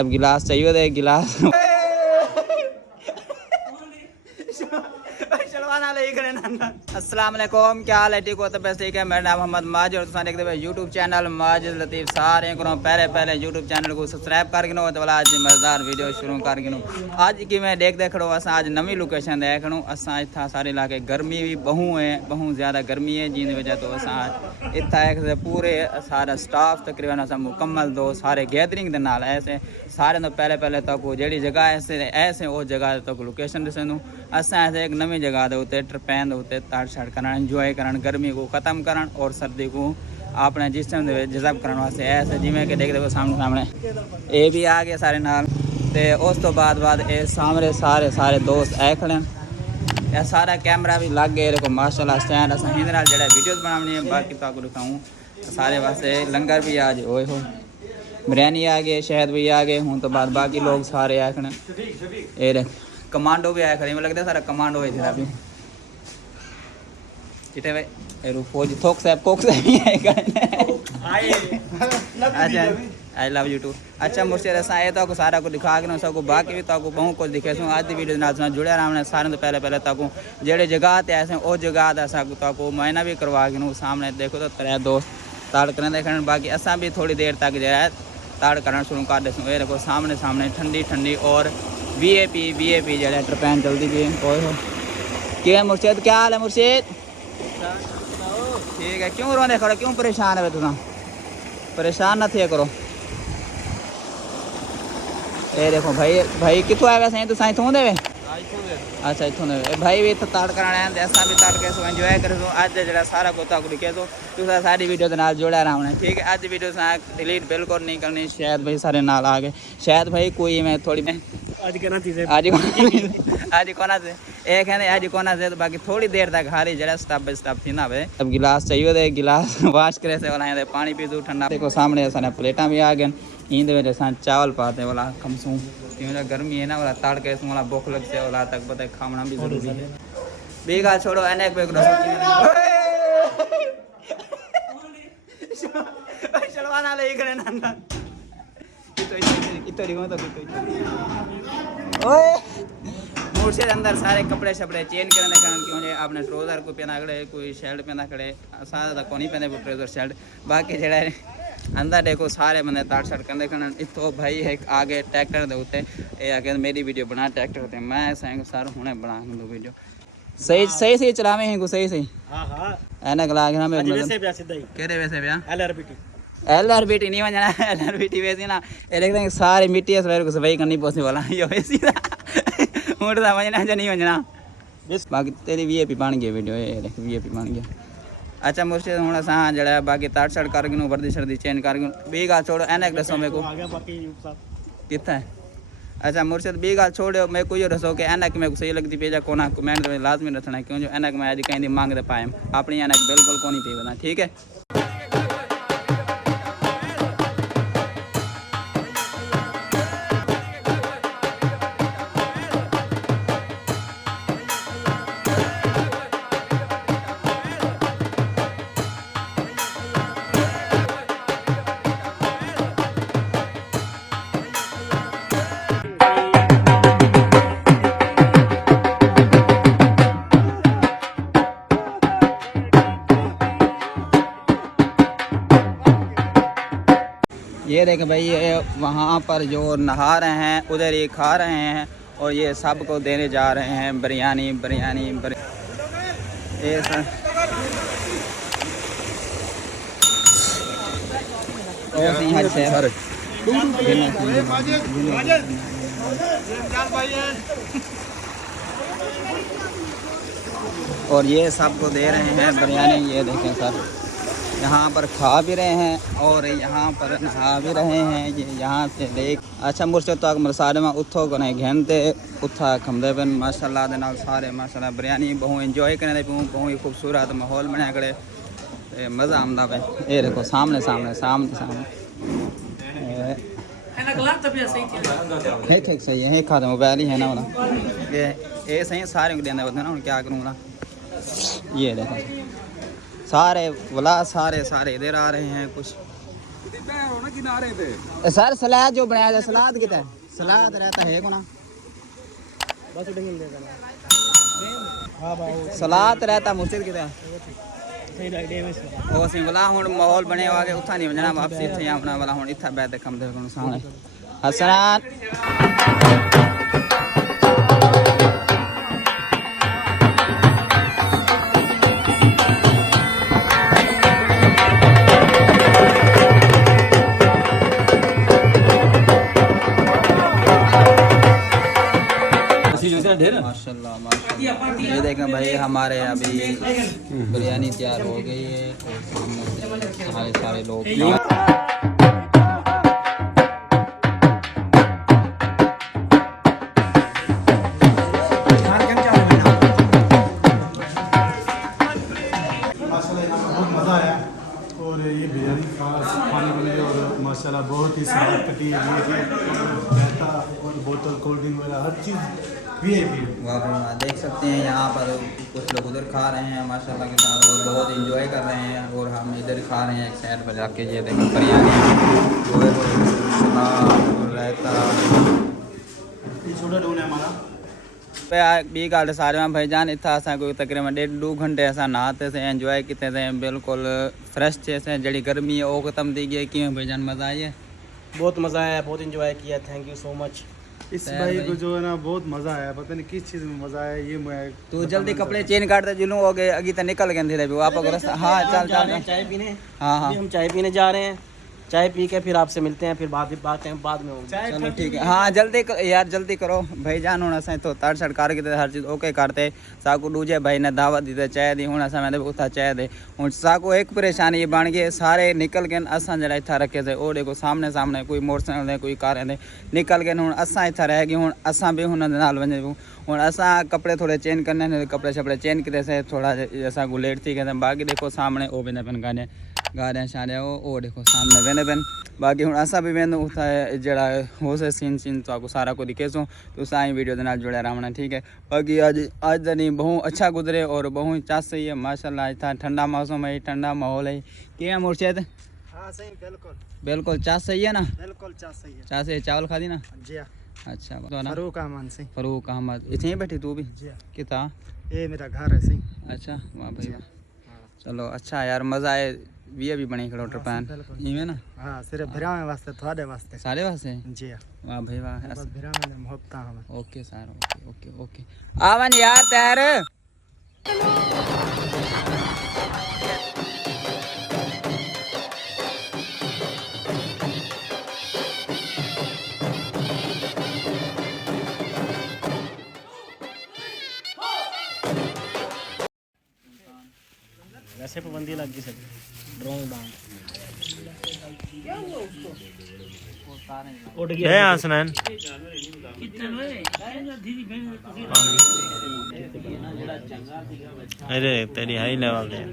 अब गिलास चाहिए थे गिलास अस्सलाम वालेकुम, क्या हाल है? ठीक हो? तो बस ठीक है। मेरा नाम मोहम्मद माज और तुम देखते यूट्यूब चैनल माज लतीफ़। सारे को पहले यूट्यूब चैनल को सब्सक्राइब करके नो तो आज मज़ेदार वीडियो शुरू करके नो। आज की मैं देख रहा हूँ अस आज नवी लोकेशन देख रहा हूँ। असा इतना सारे इलाके गर्मी भी बहुत ज़्यादा गर्मी है जिन वजह तो असा इतना पूरे सारा स्टाफ तकरीबन असा मुकम्मल दो सारे गैदरिंग के नाल ऐसे सारे तो पहले तक जी जगह ऐसे वो जगह तक लोकेशन दिसे अस ऐसे एक नवी जगह के उत्ते ट्रपैन उत्ते ताड़ छड़ कर इंजॉय कर गर्मी को खत्म कर और सर्दी को अपने जिसम जजब करने वास्ते ऐसे जिमें कि देखते हो सामने ये भी आ गए सारे नाल ते उस तो बाद ये सामने सारे दोस्त आए खड़े यह सारा कैमरा भी लग गए देखो माशाल्लाह स्टैंड अस हिंद नाल जेड़ा वीडियोस बनानी है। बाकी तो आपको दिखाऊँ सारे वास्ते लंगर भी आज ओए हो बिरयानी आ गए शहद भी आ गए हूँ तो बाद बाकी लोग सारे आए खड़े ये कमांडो भी आया खड़े मुझे लगता है सारा कमांडो है अभी चिटे भाई फौज थोक साहब कोक साहब ही आएगा अच्छा आई लव यू टू। अच्छा मुझसे ऐसा आए तो सारा को दिखा के सबको बाकी भी तो बहुत कुछ दिखे सूँ आज की वीडियो नाल जुड़े रहा सारे तो पहले तक जेड़े जगह ते ऐसे वो जगह तो मैंने भी करवा के सामने देखो तो त्रै दोस्त ताड़ कर देखने बाकी असा भी थोड़ी देर तक जो है ताड़ करना शुरू कर दे ये देखो सामने ठंडी और वीआईपी जो ट्रपैन चलती भी क्या मुर्शिद क्या हाल है मुर्शिद? ठीक है क्यों रोने खड़ो क्यों परेशान है तुम परेशान न थे करो। ये देखो भाई कितों आए वैसे तू साई थों देवे अच्छा इतों देवे भाई भी इतना ताड़ कराने असा भी ताड़ के इंजॉय कर अज जो सारा कुछ दिखे तो तुसा सारी वीडियो के नाल जुड़ा रहा ठीक है। अज वीडियो डिलीट बिल्कुल नहीं करनी शायद भाई सारे नाल आ गए शायद भाई कोई मैं थोड़ी आज कोना से एक है आज कोना से तो बाकी थोड़ी देर तक हारी जरा स्टॉप बाय स्टॉप थी ना भाई। अब गिलास चाहिए थे गिलास वाश करे से वाला है पानी पी दो ठंडा देखो सामने ऐसा प्लेटा भी आ गए ईंद में जैसा चावल पाते वाला खमसूं क्योंकि गर्मी है ना वाला ताड़ के वाला भूख लग से वाला तक पता खाना भी जरूरी है। बेगा छोड़ो अनेक पे चलवाना ले करे ना मुर्शे अंदर सारे कपड़े शपड़े चेंज करने क्योंकि आपने ट्राउजर को पहना खड़े कोई शर्ट पहना खड़े सारा को नहीं पहने ट्राउजर शर्ट बाकी जड़ा अंदर देखो सारे बंदे ताड़ शर्ट करने खड़े इतो भाई एक आगे ट्रैक्टर के उत्ते ये आगे मेरी वीडियो बना ट्रैक्टर ते मैं सर हुणे बना दो वीडियो सही चलावे हैं को सही हां एनक ला के मैं वैसे भी सीधा ही केरे वैसे भी एलआरबीटी नहीं वजना एलआरबीटी वैसे ना ये देखते हैं सारे मिट्टी है सवेर को सफाई करनी पॉसिबल है ये वैसी मोड़ दा वजना नहीं वजना बाकी तेरी वीआईपी बन गई वीडियो ये देख वीआईपी बन गया। अच्छा मुझसे हुण असा जड़ा बाकी ताड़ छड़ करके वर्दी सर्दी चेंज करके बी गाल छोड़ो एनक दसो मेरे को कितना है। अच्छा मुर्शिद बी गाल छोड़ो मेरे को यो दसो कि एनक मेरे को सही लगती पे जा कोना कमेंट में लाजमी रखना क्यों जो एनक मैं आज कहीं मांग दे पाए अपनी एनक बिल्कुल को नहीं पी बना ठीक है। ये देख भाई ये वहाँ पर जो नहा रहे हैं उधर ये खा रहे हैं और ये सब को देने जा रहे हैं बिरयानी ये सर और ये सबको दे रहे हैं बिरयानी ये देखें सर यहाँ पर खा भी रहे हैं और यहाँ पर नहा भी रहे हैं ये यहाँ से देख। अच्छा मुर्शद तो मरसारे में उठो को नहीं घेनते उठा खमदे पे माशाल्लाह दे नाल सारे माशाल्लाह बिरयानी बहुत इंजॉय करने पे बहुत ही खूबसूरत माहौल बनाया करे मज़ा आमदा पे ये देखो सामने ठीक सही है खा मोबाइल ही है ना वाला ये सही सारे को देना होता है ना क्या करूँगा। ये देखो सारे वाला सारे इधर आ रहे हैं कुछ किनारे थे सर सलाद जो बनाया था सलाद कितना है सलाद रहता है को ना सलाद रहता मुर्शिद कितना ਉਹ ਅਸੀਂ ਬਲਾ ਹੁਣ ਮਾਹੌਲ ਬਣਿਆ ਹੋਇਆ ਕਿ ਉੱਥਾ ਨਹੀਂ ਵਜਣਾ ਵਾਪਸੀ ਇੱਥੇ ਆਪਣਾ ਬਲਾ ਹੁਣ ਇੱਥੇ ਬੈਠ ਦੇ ਕੰਮ ਦੇ ਕੋਲ ਸਾਹਮਣੇ ਹਸਨ माशाल्लाह माशाल्लाह ये देखें भाई हमारे अभी बिरयानी तैयार हो गई है और सामने से सारे लोग मज़ा आया और ये बिरयानी खाने वाले और माशाल्लाह बहुत ही स्वाद कटी है रहता और बोतल कोल्ड ड्रिंक वगैरह हर चीज़ वाह देख सकते हैं यहाँ पर कुछ लोग उधर खा रहे हैं माशाल्लाह के साथ और बहुत इंजॉय कर रहे हैं और हम इधर खा रहे हैं एक साइड पर जाके ये देखें बिरयानी रहता छोटा डोन है हमारा बी गल सारे भाईजान इतना असा कोई तकरीबन 1.5-2 घंटे असा नहाते थे एंजॉय किए थे बिल्कुल फ्रेश थे जी गर्मी है वो खत्म थी गई कि भाईजान मज़ा आई है बहुत मज़ा आया बहुत इंजॉय किया थैंक यू सो मच इस भाई को जो है ना बहुत मज़ा आया पता नहीं किस चीज़ में मज़ा आया ये मैं तू जल्दी कपड़े चेंज काटते जुलूं हो गए अगी तो निकल गए थे आप हाँ चल चाय पीने हाँ हाँ हम चाय पीने जा रहे हैं चाय पी के फिर आपसे मिलते हैं फिर बाद में होंगे चलो ठीक है हाँ जल्दी यार जल्दी करो भाईजान हूँ असें तो तड़ छड़ करके हर चीज़ ओके करते साकू दूजे भाई ने दावत दी चाय दी हूँ असा मैं उतना चाय दे हूँ साकू एक परेशानी बन गई सारे निकल गए असा जरा इतना रखे थे और देखो सामने सामने कोई मोटरसाइकिल दे कोई कारें दे निकल गए हूँ असा इतना रह गए हूँ असा भी उन्होंने नाल वजे हूँ असा कपड़े थोड़े चेंज करने कपड़े शपड़े चेंज किए से थोड़ा असा को लेट थी गए बाकी देखो सामने वो भी पेन गाने शाने वो देखो सामने वेने पेन बाकी हूँ असा भी वेंदो उस जरा हो से सीन तो आपको सारा को दिखे सो तो साई वीडियो के नाल जुड़े रहना ठीक है बाकी आज दिन बहुत अच्छा गुजरे और बहुत चास सही है माशाल्लाह आज था ठंडा मौसम है ठंडा माहौल है क्या मुर्शिद हाँ सही बिल्कुल चास सही है ना बिल्कुल चास सही है चास है चावल खादी ना जी अच्छा फरूक अहमद इतनी बैठी तू भी कितना ये मेरा घर है सही अच्छा वाह भाई वाह चलो अच्छा यार मज़ा आए भी बनी खड़ो ट्रपैन इवें ना हाँ सिर्फ भिरावे वास्ते थोड़े वास्ते सारे वास्ते जी वाह भाई वाह बस भिरावे ने मोहब्बत हम okay sir okay okay okay आवन यार तैयार वैसे पाबंदी लग गई सब ड्रोन बांध उड़ गया है आसमान अरे तेरी हाई लेवल है